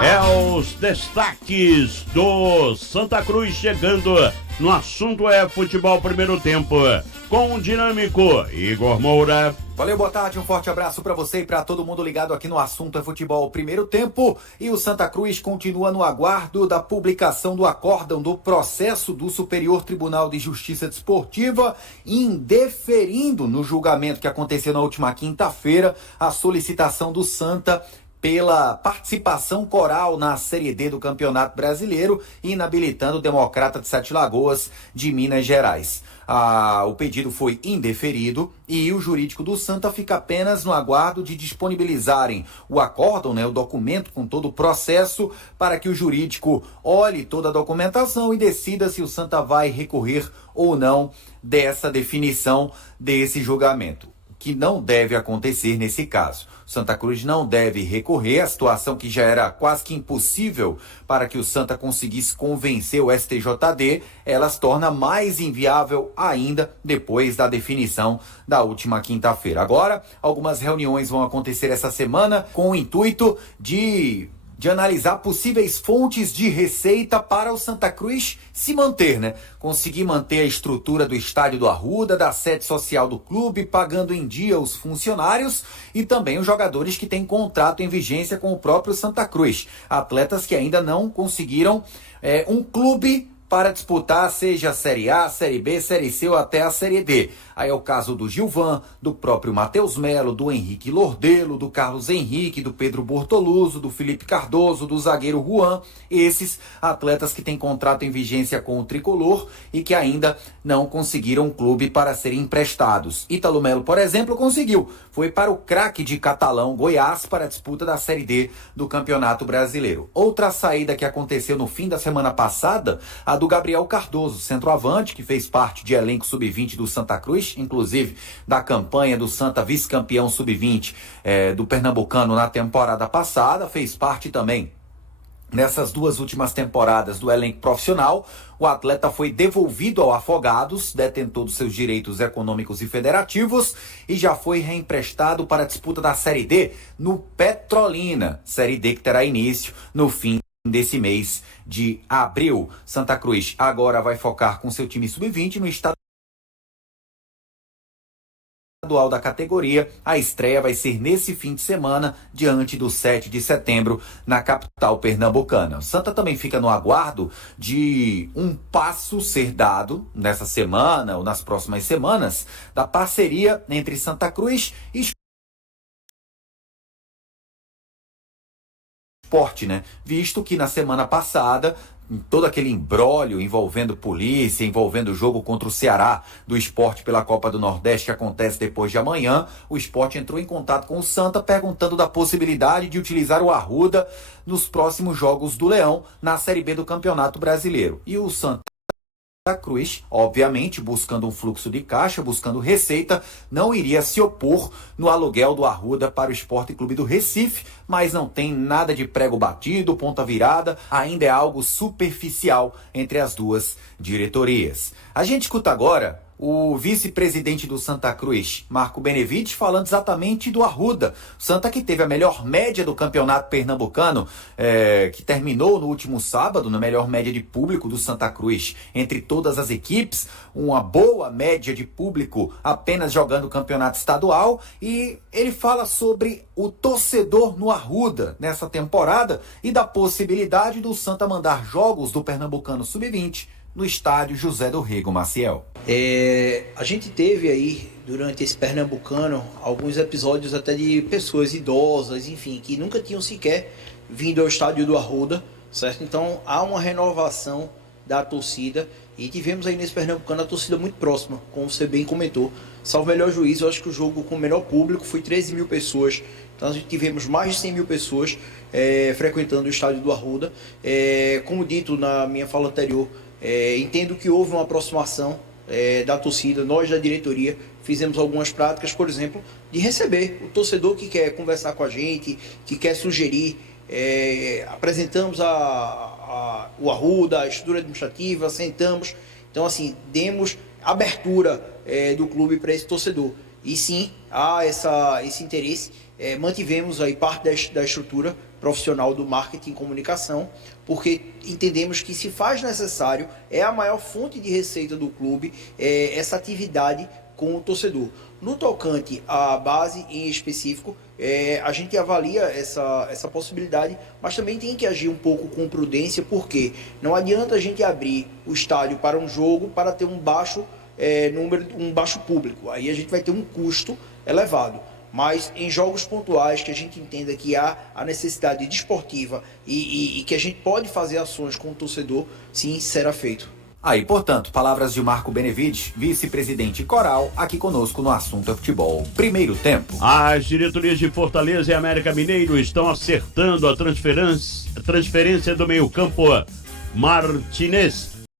É os destaques do Santa Cruz chegando no assunto é futebol primeiro tempo com o dinâmico Igor Moura. Valeu, boa tarde, um forte abraço pra você e pra todo mundo ligado aqui no assunto é futebol primeiro tempo. E o Santa Cruz continua no aguardo da publicação do acórdão do processo do Superior Tribunal de Justiça Desportiva, indeferindo no julgamento que aconteceu na última quinta-feira a solicitação do Santa pela participação coral na Série D do Campeonato Brasileiro e inabilitando o Democrata de Sete Lagoas de Minas Gerais. O pedido foi indeferido e o jurídico do Santa fica apenas no aguardo de disponibilizarem o acórdão, o documento com todo o processo, para que o jurídico olhe toda a documentação e decida se o Santa vai recorrer ou não dessa definição desse julgamento, que não deve acontecer nesse caso. Santa Cruz não deve recorrer à situação que já era quase que impossível para que o Santa conseguisse convencer o STJD, ela se torna mais inviável ainda depois da definição da última quinta-feira. Agora, algumas reuniões vão acontecer essa semana com o intuito de analisar possíveis fontes de receita para o Santa Cruz se manter, Conseguir manter a estrutura do estádio do Arruda, da sede social do clube, pagando em dia os funcionários e também os jogadores que têm contrato em vigência com o próprio Santa Cruz. Atletas que ainda não conseguiram um clube para disputar, seja a Série A, Série B, Série C ou até a Série D. Aí é o caso do Gilvan, do próprio Matheus Melo, do Henrique Lordelo, do Carlos Henrique, do Pedro Bortoluso, do Felipe Cardoso, do zagueiro Juan. Esses atletas que têm contrato em vigência com o Tricolor e que ainda não conseguiram um clube para serem emprestados. Ítalo Melo, por exemplo, conseguiu. Foi para o craque de Catalão, Goiás, para a disputa da Série D do Campeonato Brasileiro. Outra saída que aconteceu no fim da semana passada, a do Gabriel Cardoso, centroavante, que fez parte de elenco sub-20 do Santa Cruz, inclusive da campanha do Santa vice-campeão sub-20 do Pernambucano na temporada passada, fez parte também nessas duas últimas temporadas do elenco profissional. O atleta foi devolvido ao Afogados, detentor dos seus direitos econômicos e federativos, e já foi reemprestado para a disputa da Série D no Petrolina, Série D que terá início no fim desse mês de abril. Santa Cruz agora vai focar com seu time sub-20 no estadual da categoria. A estreia vai ser nesse fim de semana, diante do 7 de setembro, na capital pernambucana. O Santa também fica no aguardo de um passo ser dado nessa semana ou nas próximas semanas da parceria entre Santa Cruz e Esporte, Visto que na semana passada, todo aquele imbróglio envolvendo polícia, envolvendo o jogo contra o Ceará do Esporte pela Copa do Nordeste, que acontece depois de amanhã, o Esporte entrou em contato com o Santa perguntando da possibilidade de utilizar o Arruda nos próximos jogos do Leão na Série B do Campeonato Brasileiro. E o Santa Cruz, obviamente, buscando um fluxo de caixa, buscando receita, não iria se opor no aluguel do Arruda para o Sport Clube do Recife, mas não tem nada de prego batido, ponta virada, ainda é algo superficial entre as duas diretorias. A gente escuta agora o vice-presidente do Santa Cruz, Marco Benevides, falando exatamente do Arruda. Santa que teve a melhor média do campeonato pernambucano, que terminou no último sábado, na melhor média de público do Santa Cruz entre todas as equipes, uma boa média de público apenas jogando o campeonato estadual, e ele fala sobre o torcedor no Arruda nessa temporada e da possibilidade do Santa mandar jogos do Pernambucano Sub-20 no estádio José do Rego Maciel. A gente teve aí, durante esse Pernambucano, alguns episódios até de pessoas idosas, enfim, que nunca tinham sequer vindo ao estádio do Arruda, certo? Então há uma renovação da torcida e tivemos aí nesse Pernambucano a torcida muito próxima, como você bem comentou. Salvo melhor juízo, eu acho que o jogo com o menor público foi 13 mil pessoas. Então tivemos mais de 100 mil pessoas frequentando o estádio do Arruda. Como dito na minha fala anterior, entendo que houve uma aproximação da torcida. Nós da diretoria fizemos algumas práticas, por exemplo, de receber o torcedor que quer conversar com a gente, que quer sugerir. Apresentamos o Arruda, a estrutura administrativa, sentamos. Então, assim, demos abertura do clube para esse torcedor. E sim, há esse interesse. Mantivemos aí parte da estrutura profissional do marketing e comunicação, porque entendemos que se faz necessário, é a maior fonte de receita do clube, essa atividade com o torcedor. No tocante à base em específico, a gente avalia essa possibilidade, mas também tem que agir um pouco com prudência, porque não adianta a gente abrir o estádio para um jogo para ter um baixo público. Aí a gente vai ter um custo elevado. Mas em jogos pontuais que a gente entenda que há a necessidade desportiva e que a gente pode fazer ações com o torcedor, sim, será feito. Aí, portanto, palavras de Marco Benevides, vice-presidente Coral, aqui conosco no Assunto é Futebol. Primeiro tempo. As diretorias de Fortaleza e América Mineiro estão acertando a transferência do meio-campo Martinez